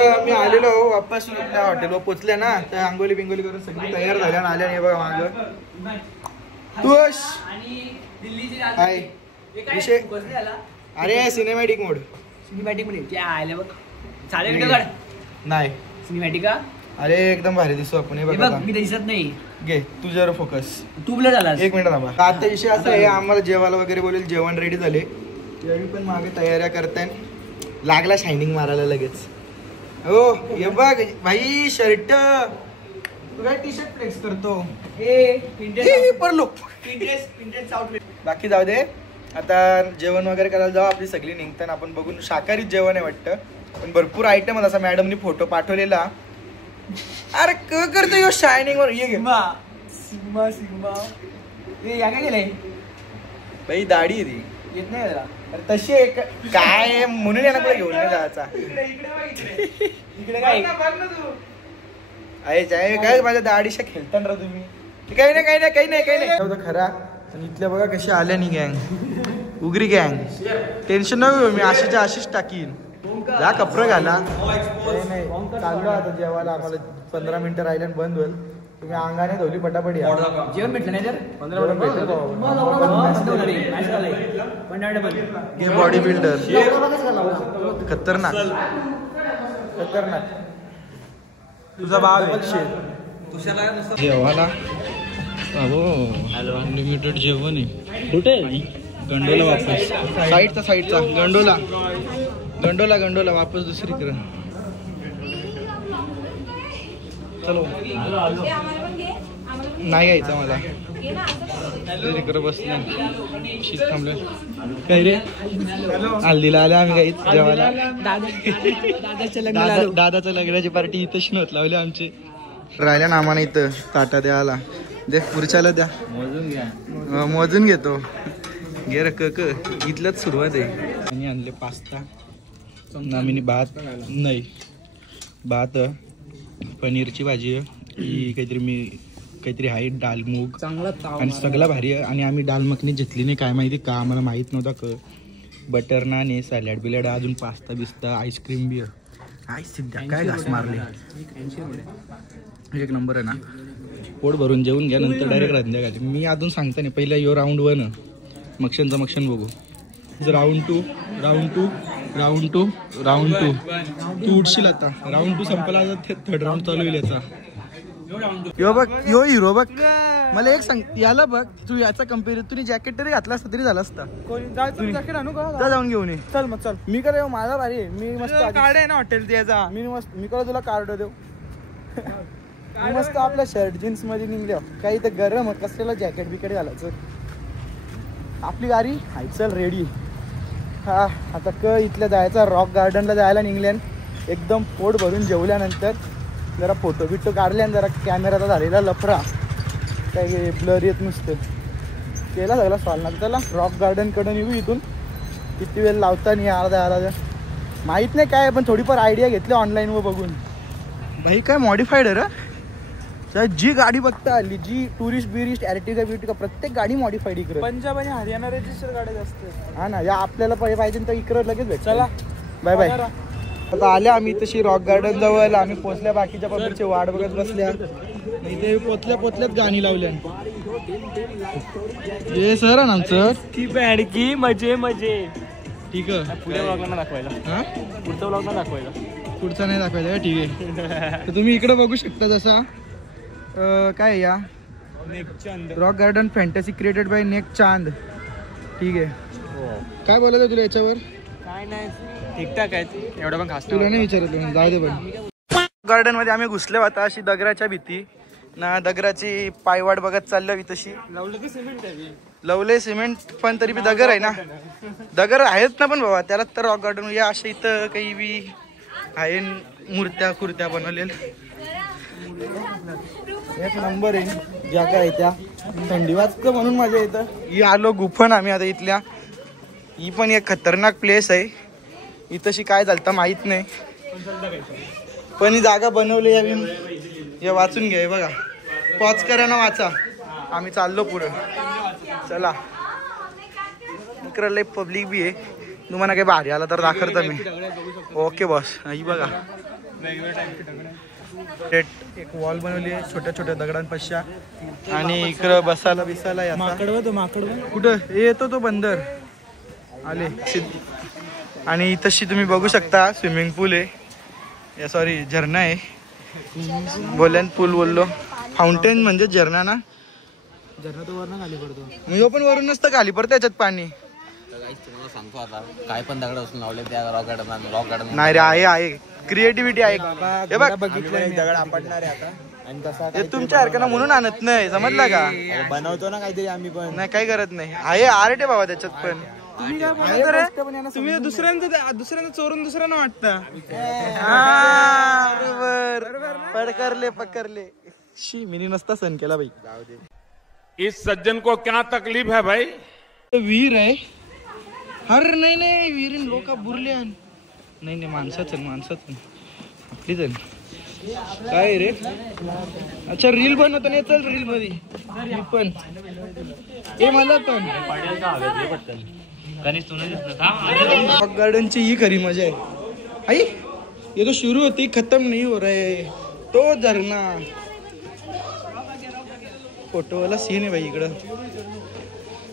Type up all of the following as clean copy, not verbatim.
आता मी आलेलो वापस आपल्या हॉटेलवर पोचल्या ना, तर आंघोळी बिंगोली करून सगळी तयार झाल्या आल्या. आणि बघा मागं तुष हाय विषय. अरे सिनेमॅटिक मोड नाही सिनेमॅटिक का? अरे एकदम भारी दिसतो आपण. हे बघ मी दिसत नाही. घे तुझ्यावर फोकस. तू ब्लर झाला. एक मिनिट थांबा. आता विषय असा आहे, आम्हाला जेवायला वगैरे बोलेल, जेवण रेडी झाले. यावी पण मागे तयाऱ्या करताय. लागला शायनिंग मारायला लगेच. हो हे बघ भाई शर्ट. तू काय टी शर्ट फ्लेक्स करतो. बाकी जाऊ दे. आता जेवण वगैरे करायला जाऊ. आपली सगळी निघताना आपण बघून शाकाहारी जेवण आहे वाटतं, पण भरपूर आयटम आहे. असा मॅडमनी फोटो पाठवलेला. अरे करतो यो शायनिंग वर. ये सिग्मा सिग्मा हे या काय केलंय भाई दाढी रे येत नाही जरा. अरे तशी एक काय म्हणून यांना कुठे घेऊन नाही जायचा. इकडे काय आहे काय माझ्या दाढीशा खेळताना राहा तुम्ही. काही नाही काही नाही काही नाही काही नाही खरा. इथल्या बघा कशी आल्या नाही गँग. उगरी गँग. टेन्शन नको मी अशीच्या अशीच टाकीन. जा कपडे घाला. नाही चाललो आता जेवायला. आम्हाला 15 मिनिटं राहिले बंद होईल. तुम्ही अंगाने धवली पटापट या. जेवण भेटलं नाही तर बॉडी बिल्डर खतरनाक खतरनाक. तुझा भाव जेवायला अनलिमिटेड जेवण आहे. कुठे गंडोला वापस साईडचा गंडोला गंडोला गंडोला वापस दुसरीकडे. चलो नाही घ्यायचं मला. तिकडे बसले शीत थांबले. काय रे हल्दीला आले आम्ही काहीच जेवायला. दादाच्या लग्नाची पार्टी इथंच नव्हत लावली आमची. राहिल्या ना आम्हाला इथं ताटा द्यायला. दे पुढच्याला द्या. मोजून घेतो. घे र क इथलंच सुरुवात आहे. आणि आणले पास्ता. आम्ही भात नाही भात पनीरची भाजी आहे. ही काहीतरी आहे डाल मूग आणि सगळा भारी आहे. आणि आम्ही डाल मखनी घेतली नाही काय माहिती का आम्हाला माहीत नव्हता. बटर नान आहे सॅलड बिलॅड अजून पास्ता बिस्ता आईस्क्रीम बी आहे. सिद्धा काय घास मारले. एक नंबर आहे ना. पोट भरून जेवून घ्या नंतर डायरेक्ट रंध्या घाली. मी अजून सांगता नाही पहिला यो राऊंड 1 मक्षन बघू. राऊंड 2 तू उठशील आता. राऊंड 2 संपला थर्ड राऊंड चालू होईल याचा. यो बघ यो हिरो बघ. मला एक सांग याला बघ तू याचा कम्पेअर तुम्ही जॅकेट तरी घातला असता तरी झाला असता. जॅकेट आणू का जाऊन घेऊन ये. चल मग चल मी करे माझा भारी. मी मस्त कार्ड आहे ना हॉटेल याचा. मी करे तुला कार्ड देऊ. मस्त आपल्या शर्ट जीन्स मध्ये निघल्या काही तर गरम कसलेला जॅकेट बिकेट घालायचं. आपली गाडी हाय चल रेडी. हा आता इथल्या जायचा रॉक गार्डनला जायला निघल्यान. एकदम पोट भरून जेवल्यानंतर जरा फोटो बिटो काढले आणि जरा कॅमेराचा झालेला लफरा काही ब्लर येत नुसतं केला सगळा सॉल्व ना. त्याला रॉक गार्डनकडून येऊ. इथून किती वेळ लावता नाही अर्धा माहीत नाही काय पण थोडीफार आयडिया घेतली ऑनलाईनवर बघून. भाई काय मॉडिफाईड आहे रे. जी गाडी बघता आली जी टुरिस्ट बिरिस्ट ॲर्टिगा प्रत्येक गाडी मॉडिफाईड इकडे. पंजाब आणि हरियाणा रजिस्टर गाड्या जास्त. हा ना या आपल्याला पाहिजे तर इकडे लगेच भेट. चला बाय बाय. आता आल्या आम्ही तशी रॉक गार्डन जवळ. आम्ही पोचल्या बाकीच्या पब्लिकची वाट बघत बसल्या. इथे पोचल्याच गाणी लावल्या. हे सर आहे ना आमचं ती बॅडकी मजे ठीक आहे. पुढे ब्लॉगला दाखवायला. हा पुढचा ब्लॉगला दाखवायला. पुढचा नाही दाखवायला ठीक आहे. तर तुम्ही इकडे बघू शकता जसा काय या rock garden fantasy created by Nek Chand. ठीक आहे. काय बोलायचं तुला याच्यावर. काय नाही ठीकठाक आहे. एवढं पण खास तुला नाही विचारत जाऊ दे. पण गार्डन मध्ये आम्ही घुसले होता अशी दगराच्या भीती ना. दगराची पायवाट बघत चाललो तशी. लवले सिमेंट पण तरी बी दगर आहे ना. दगर आहेत ना पण बाबा त्याला तर रॉक गार्डन या अशा इथं काही बी आहे मूर्त्या खुर्त्या बनवलेल्या. एक नंबर आहे जागा आहे त्या. थंडी वाजतं म्हणून मजा येतं. ही आलो गुफन आम्ही आता इथल्या. ही पण एक खतरनाक प्लेस आहे. इथंशी काय झालं माहित नाही पण ही जागा बनवली यावी. हे वाचून घ्या बघा. पॉज करा ना वाचा. आम्ही चाललो पुढं. चला इकडं लय पब्लिक बी आहे. तुम्हाला काही भारी आला तर दाखवतो मी. Okay boss. ही बघा एक वॉल बनवली आहे छोट्या छोट्या दगडांपाशा आणि इकडं बसायला बिसायला माकडवा कुठं येतो तो बंदर आले आणि तशी तुम्ही बघू शकता स्विमिंग पूल आहे सॉरी झरणा आहे बोल्यान पूल बोललो फाउंटेन म्हणजे झरणा ना झरणा तो वरनं खाली पडतो मी पण वरून नसतं खाली पडतं याच्यात पाणी तुम्हाला सांगतो आता काय पण दगड असून लावले त्या रॉक गार्डन नाही रे आहे क्रिएटिव्हिटी आहे हे बघ बघितलं दगड आपटणार आहे आता आणि तसा हे तुमच्या हरकत म्हणून आणत नाही समजला का बनवतो ना काहीतरी आम्ही पण नाही काही करत नाही आहे आर्ट आहे बाबा त्याच्यात पण तुम्ही दुसऱ्यांचं चोरून दुसऱ्यांना वाटतं बरोबर पकडले शी मिनी नसता सण केला भाई इस सज्जन को क्या तकलीफ है भाई वीर आहे हर नाही वीरीन लोक बुरले नाही माणसाचं आपलीच काय रे अच्छा रील बनवतो नाही चल रील मध्ये मी पण हे मला पण रॉक गार्डनची ही खरी मजा आहे आई ये तो शुरू होती खत्म नहीं हो रहे तो झरना फोटो वाला सीन आहे भाई इकडं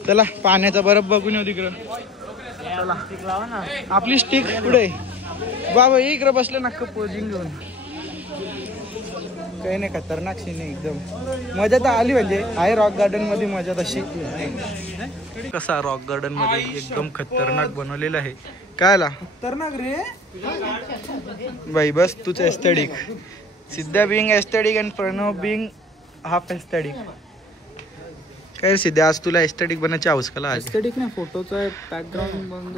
चला पाण्याचा बर्फ बघून येऊ तिकडं चला आपली स्टिक पुढे बाबा इकडं बसले ना पोजिंग घेऊन काही नाही खतरनाक सीन आहे एकदम मजा तर आली म्हणजे आहे रॉक गार्डन मध्ये मजा तशी कसा रॉक गार्डन मध्ये एकदम खतरनाक बनवलेला आहे काय आला खतरनाक रे भाई बस तूच aesthetic Siddha being aesthetic and Pranav being half aesthetic काय सिद्धा आज तुला एस्थेटिक बनायची हौस कला एस्थेटिक ना फोटोचा बॅकग्राऊंड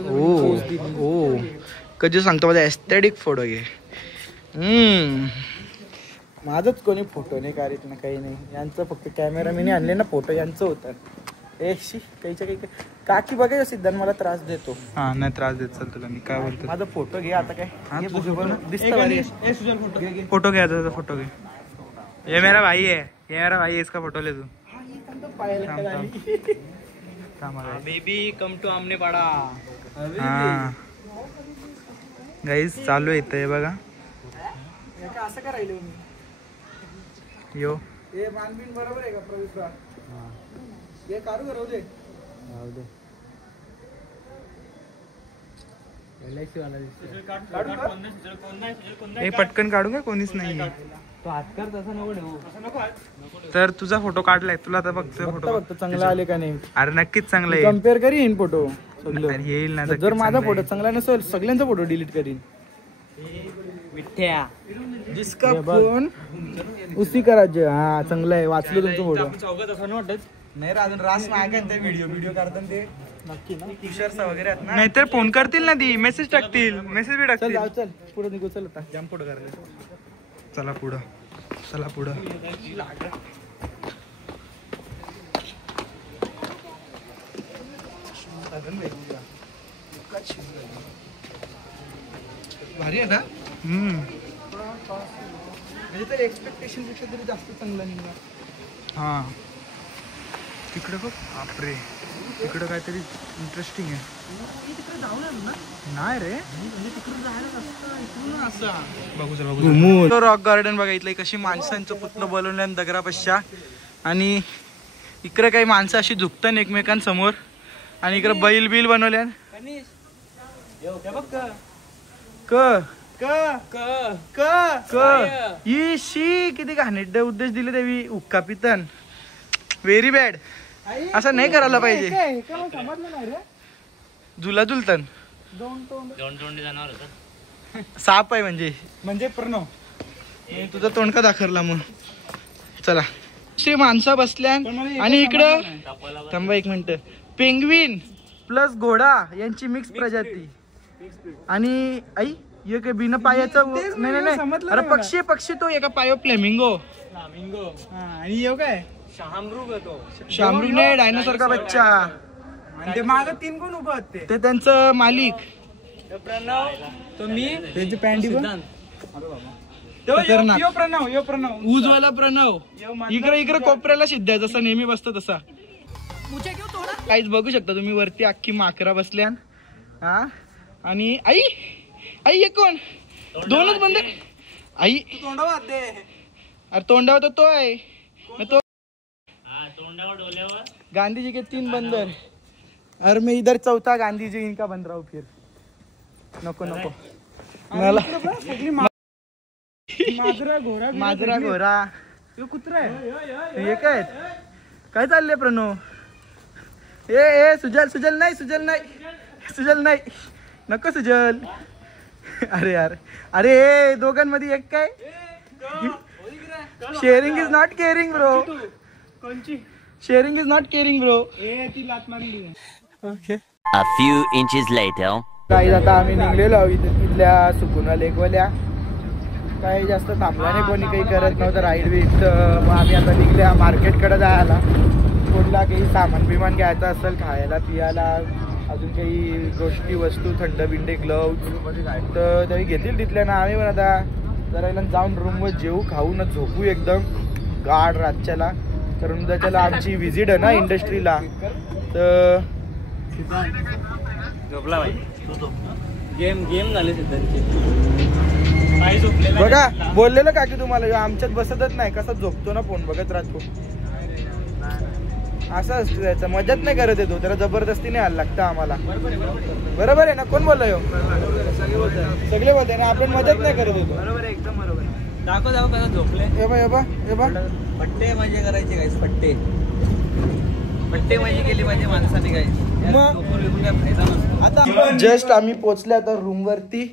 ओ कधी सांगतो माझा एस्थेटिक फोटो घे माझंच कोणी फोटो नाही काढत ना काही नाही यांचं फक्त कॅमेरा मी आणले ना फोटो यांचं होतं काही काकी बघायचं सिद्धांत मला त्रास देतो हा नाही त्रास देत चल तुला मी काय बोलतो माझा फोटो घे आता काय फोटो घ्यायचा फोटो घे ये मेरा भाई है इसका फोटो ले तू बेबी कम टू आमने पाडा हा गाईज चालू येत आहे बघा असं का राहिलो यो हे मानबीन बरोबर आहे का प्रवेश हे काढू राहू दे हे पटकन काढू का कोणीच नाही तो हात कर तसा नको तर तुझा फोटो काढलाय तुला आता फक्त चांगला आले का नाही अरे नक्कीच चांगला आहे कम्पेअर करीन फोटो येईल ना जर माझा फोटो चांगला नसेल सगळ्यांचा फोटो डिलीट करीन मिठ्या जिसका फोन उसी का राज्य हा चांगला आहे वाचलो तुमचा फोटो चौघात असं वाटत नाही अजून रास नाही ते व्हिडिओ काढतात ते नक्की ना टी-शर्ट्स वगैरे आहेत ना नाहीतर फोन करतील ना ती मेसेज टाकतील मेसेज बी टाकतील चल पुढे निघू चल आता जाम फोटो करायला चला पुढं भारी आहे ना म्हणजे तर एक्सपेक्टेशन पेक्षा तरी जास्त चांगला निघाला हा तिकडे बघ बापरे तिकडे काहीतरी इंटरेस्टिंग आहे नाही रे बघू रॉक गार्डन बघितलंय कशी माणसांचं पुतळं बनवलं दगडापश्चा आणि इकडे काही माणसं अशी झुकतात एकमेकांसमोर आणि इकडे बैल बिल बनवल्या किती घाणेरड उद्देश दिले देवी उक्का पितन व्हेरी बॅड असं नाही करायला पाहिजे झुला झुलतन साप आहे म्हणजे प्रणव तुझा तोंड का दाखरला मग चला श्री माणसा बसल्या आणि इकडं थांबा एक मिनिट पेंग्विन प्लस घोडा यांची मिक्स प्रजाती आणि आई ये काय बिना पायाचा नाही अरे पक्षी तो एका पायो फ्लेमिंगो आणि येऊ काय शामरुग नाही डायनोसॉर का बच्चा ते माग 3 कोण उभं होते ते त्यांचं मालिक तो मी त्यांची पॅन्टी प्रणव उजवाला प्रणव इकडे कोपऱ्याला सिद्ध आहे जसा नेहमी बसतो तसा काहीच बघू शकता तुम्ही वरती अख्खी माकरा बसल्या हा आणि आई हे कोण दोनच बंदर आई अरे तोंडावर तो आहे तो गांधी जी के 3 बंदर. अरे मैं इधर चौथा गांधी जी इनका बन रहा हूँ फिर. नको नको मला माजरा घोरा कुत्रा आहे हे काय चाललंय प्रणव. ए सुजल नाही नको सुजल. अरे यार अरे दोघांमध्ये एक काय sharing is not caring bro. Sharing is not caring bro. Okay A few inches later. काही आता आम्ही निघलेलो आहोत इथल्या सुकुना लेकवाल्या. काही जास्त थांबला नाही कोणी काही करत नव्हतं राईड बीड. तर मग आम्ही आता निघल्या मार्केटकडे जायला. कुठला काही सामान बिमान घ्यायचं असेल खायला पियाला अजून काही गोष्टी वस्तू थंड बिंडे ग्लव्ज तर तरी घेतील तिथल्या ना. आम्ही पण आता जरा जाऊन रूमवर जेवू खाऊ ना झोपू एकदम गाढ रातच्याला. कारण उद्याच्याला आमची व्हिजिट आहे ना इंडस्ट्रीला. तर झोपला भाई. गेम झाले बघा बोललेलं का की तुम्हाला आमच्यात बसतच नाही कसा झोपतो ना फोन बघत राहतो. असं असतं त्याचा मजाच नाही करत येतो त्याला जबरदस्ती नाही आला लागतं आम्हाला. बरोबर आहे ना. कोण बोललाय सगळे बोलताय ना. आपण मदत नाही करत येतो. बरोबर आहे एकदम बरोबर आहे. दाखव कसा झोपले. हे बा पट्टे मजे करायचे गाईस. पट्टे मजे केली पाहिजे माणसाने गाईस. आता जस्ट आम्ही पोहोचले आता रूम वरती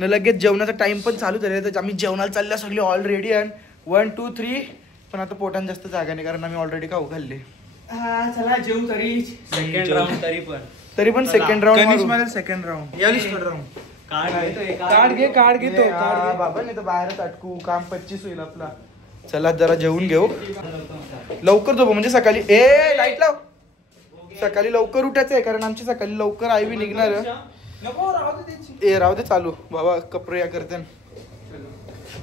न लगेच जेवणाचा टाइम पण चालू झालेला. तर आम्ही जेवणाला चालल्या सगळे ऑलरेडी. आणि 1 2 3 पण आता पोटात जास्त जागा नाही कारण आम्ही ऑलरेडी खाऊ खाल्ले. चला जेवू तरी. सेकंड राऊंड तरी पण second round second round card घे तो बाबा नाही तर बाहेरच अटकू काम 25 होईल आपला. चला जरा जेवून घेऊ लवकर झोपू म्हणजे सकाळी लाईट लाव. सकाळी लवकर उठायचं आहे कारण आमची सकाळी लवकर आयवी निघणार. राहू दे चालू बाबा कपडे या करते.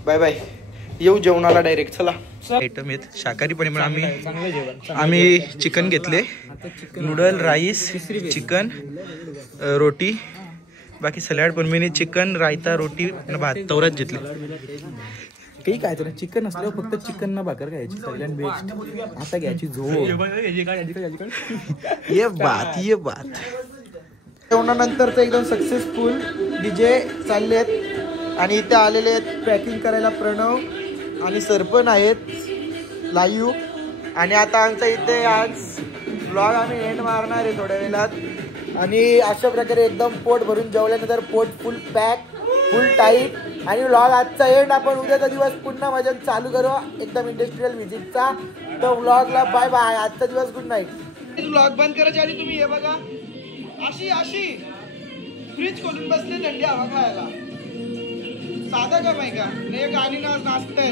बाय बाय येऊ जेवणाला डायरेक्ट. चला आयटम आहेत शाकाहारी पण आम्ही चिकन घेतले. नूडल राईस चिकन रोटी बाकी सॅलड पण मी चिकन रायता रोटी भात तवरात घेतली. काही काय तर चिकन असल्यावर फक्त चिकन न भाकर घ्यायची सगळ्यात बेस्ट. आता घ्यायची झोप ये बात. जेवणानंतरचं एकदम सक्सेसफुल डीजे चालले आहेत आणि इथे आलेले आहेत पॅकिंग करायला प्रणव आणि सरपण आहेत लाईव्ह. आणि आता आमचा इथे आज ब्लॉग आम्ही एंड मारणार आहे थोड्या वेळात. आणि अशा प्रकारे एकदम पोट भरून जेवल्यानंतर पोट फुल पॅक फुल टाईट. आणि व्लॉग आजचा एंड. आपण उद्याचा दिवस पुन्हा मजा चालू करू एकदम इंडस्ट्रियल व्हिजिटचा. तर व्लॉगला बाय बाय. आजचा दिवस गुड नाईट. व्लॉग बंद करायच्या आधी तुम्ही हे बघा अशी फ्रीज खोलून बसले थंडी हवा खायला. साधा काम आहे का नाही गाणी नाचताय.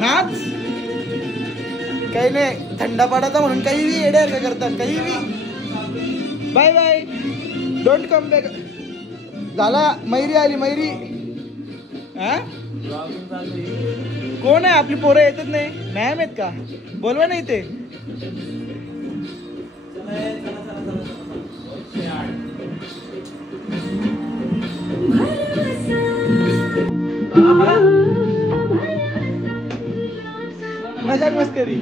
नाच काही नाही थंडा पडायचा म्हणून काही बी येड्या करतात काही बी. Bye bye don't come back. झाला मैरी आली मैरी. कोण आहे आपली पोरं येतच नाही मॅम आहेत का बोलवा नाही ते. मजाक मस्करी.